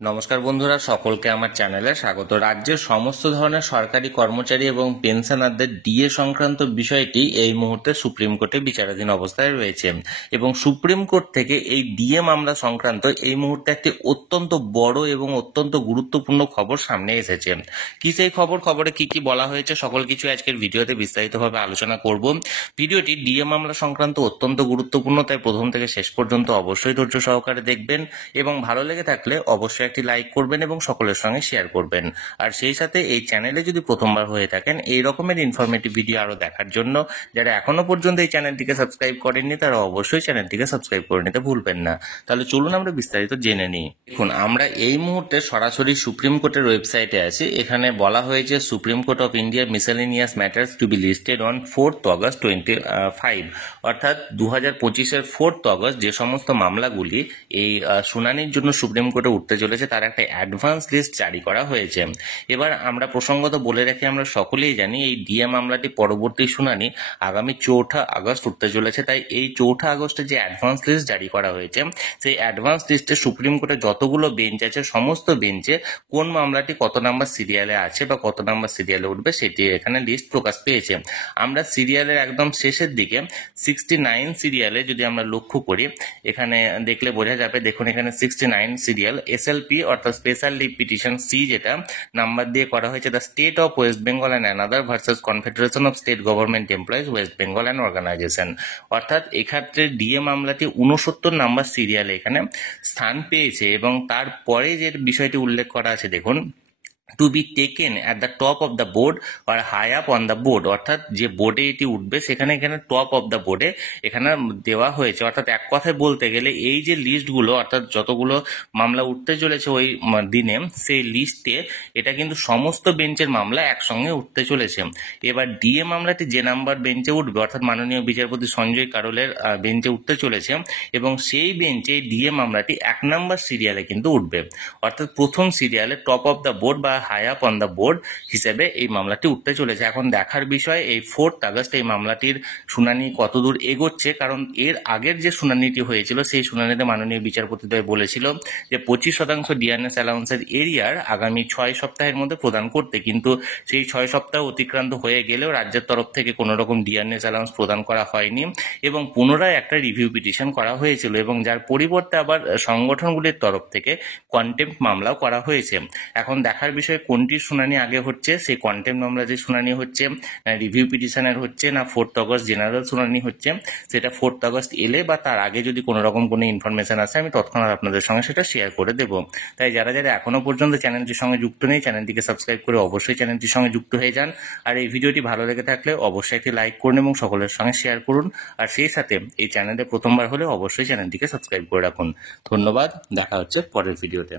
নমস্কার বন্ধুরা, সকলকে আমার চ্যানেলে স্বাগত। রাজ্যের সমস্ত ধরনের সরকারি কর্মচারী এবং পেনশনারদের ডিএ সংক্রান্ত বিষয়টি এই মুহূর্তে সুপ্রিম কোর্টে বিচারাধীন অবস্থায় রয়েছে এবং সুপ্রিম কোর্ট থেকে এই ডিএ মামলা সংক্রান্ত এই মুহূর্তে একটি অত্যন্ত বড় এবং অত্যন্ত গুরুত্বপূর্ণ খবর সামনে এসেছে। কি সেই খবরে কি কি বলা হয়েছে সকল কিছু আজকের ভিডিওতে বিস্তারিতভাবে আলোচনা করব। ভিডিওটি ডিএ মামলা সংক্রান্ত অত্যন্ত গুরুত্বপূর্ণ, তাই প্রথম থেকে শেষ পর্যন্ত অবশ্যই ধৈর্য সহকারে দেখবেন এবং ভালো লেগে থাকলে অবশ্যই একটি লাইক করবেন এবং সকলের সঙ্গে শেয়ার করবেন। আর সেই সাথে এই চ্যানেলে যদি প্রথমবার হয়ে থাকেন এই রকমের ইনফরমেটিভ ভিডিও আরো দেখার জন্য যারা এখনো পর্যন্ত এই চ্যানেলটিকে সাবস্ক্রাইব করেননি তারা অবশ্যই চ্যানেলটিকে সাবস্ক্রাইব করে নিতে ভুলবেন না। তাহলে চলুন আমরা বিস্তারিত জেনে নিই। দেখুন, আমরা এই মুহূর্তে সরাসরি সুপ্রিম কোর্টের ওয়েবসাইটে আছি। এখানে বলা হয়েছে supreme court of India miscellaneous matters to be listed on 4th August 25, অর্থাৎ 2025-এর 4th August যে সমস্ত মামলাগুলি এই শুনানির জন্য সুপ্রিম কোর্টে উঠতে চলেছে তার একটা অ্যাডভান্স লিস্ট জারি করা হয়েছে। এবার আমরা প্রসঙ্গত বলে রাখি, আমরা সকলেই জানি এই ডিএ মামলাটি পরবর্তী শুনানি আগামী 4ঠা আগস্ট উঠতে চলেছে। তাই এই 4ঠা আগস্টে যে অ্যাডভান্স লিস্ট জারি করা হয়েছে সেই অ্যাডভান্স লিস্টে সুপ্রিম কোর্টে যতগুলো বেঞ্চ আছে সমস্ত বেঞ্চে কোন মামলাটি কত নাম্বার সিরিয়ালে আছে বা কত নাম্বার সিরিয়ালে উঠবে সেটি এখানে লিস্ট প্রকাশ পেয়েছে। আমরা সিরিয়ালের একদম শেষের দিকে 69 সিরিয়ালে যদি আমরা লক্ষ্য করি, এখানে দেখলে বোঝা যাবে। দেখুন, এখানে 69 সিরিয়াল এসএলপি অর্থাৎ স্পেশাল লিভ পিটিশন সি, যেটা নাম্বার দিয়ে করা হয়েছে the state of West Bengal and another versus confederation of state government employees West Bengal and organisation. অর্থাৎ এক্ষেত্রে ডিএ মামলাটি 69 নাম্বার সিরিয়ালে এখানে স্থান পেয়েছে এবং তারপরে যে বিষয়টি উল্লেখ করা আছে দেখুন, to be taken at the top of the board আর high up on the board, অর্থাৎ যে বোর্ডে এটি উঠবে সেখানে এখানে টপ অফ দ্য বোর্ডে এখানে দেওয়া হয়েছে। অর্থাৎ এক কথায় বলতে গেলে এই যে লিস্টগুলো, অর্থাৎ যতগুলো মামলা উঠতে চলেছে ওই দিনে সেই লিস্টে এটা কিন্তু সমস্ত বেঞ্চের মামলা একসঙ্গে উঠতে চলেছে। এবার ডিএ মামলাটি যে নাম্বার বেঞ্চে উঠবে অর্থাৎ মাননীয় বিচারপতি সঞ্জয় কারোলের বেঞ্চে উঠতে চলেছে এবং সেই বেঞ্চে ডিএ মামলাটি 1 নাম্বার সিরিয়ালে কিন্তু উঠবে। অর্থাৎ প্রথম সিরিয়ালে টপ অফ দ্য বোর্ড বা high up on the board হিসেবে এই মামলাটি উঠতে চলেছে। এখন দেখার বিষয় এই 4th আগস্ট এই মামলাটির শুনানি কতদূর এগোচ্ছে, কারণ এর আগের যে শুনানিটি হয়েছিল সেই শুনানিতে মাননীয় বিচারপতিদ্বয় বলেছিল যে 25% ডিআরএস অ্যালাউন্সের এরিয়ার আগামী 6 সপ্তাহের মধ্যে প্রদান করতে, কিন্তু সেই 6 সপ্তাহ অতিক্রান্ত হয়ে গেলেও রাজ্যের তরফ থেকে কোনো রকম ডিআরএস অ্যালাউন্স প্রদান করা হয়নি এবং পুনরায় একটা রিভিউ পিটিশন করা হয়েছিল এবং যার পরিবর্তে আবার সংগঠনগুলির তরফ থেকে কন্টেম্প্ট মামলাও করা হয়েছে। এখন দেখার বিষয় কোনটির শুনানি আগে হচ্ছে, সেই কন্টেম্প্ট মামলা যে শুনানি হচ্ছে রিভিউ পিটিশনের হচ্ছে না 4th আগস্ট জেনারেল শুনানি হচ্ছে, সেটা 4th আগস্ট এলে বা তার আগে যদি কোনো রকম কোনো ইনফরমেশন আসে আমি তৎক্ষণাৎ আপনাদের সঙ্গে সেটা শেয়ার করে দেব। তাই যারা যারা এখনো পর্যন্ত চ্যানেলটির সঙ্গে যুক্ত নেই চ্যানেলটিকে সাবস্ক্রাইব করে অবশ্যই চ্যানেলটির সঙ্গে যুক্ত হয়ে যান। আর এই ভিডিওটি ভালো লেগে থাকলে অবশ্যই একটি লাইক করুন এবং সকলের সঙ্গে শেয়ার করুন। আর সেই সাথে এই চ্যানেলে প্রথমবার হলে অবশ্যই চ্যানেলটিকে সাবস্ক্রাইব করে রাখুন। ধন্যবাদ, দেখা হচ্ছে পরের ভিডিওতে।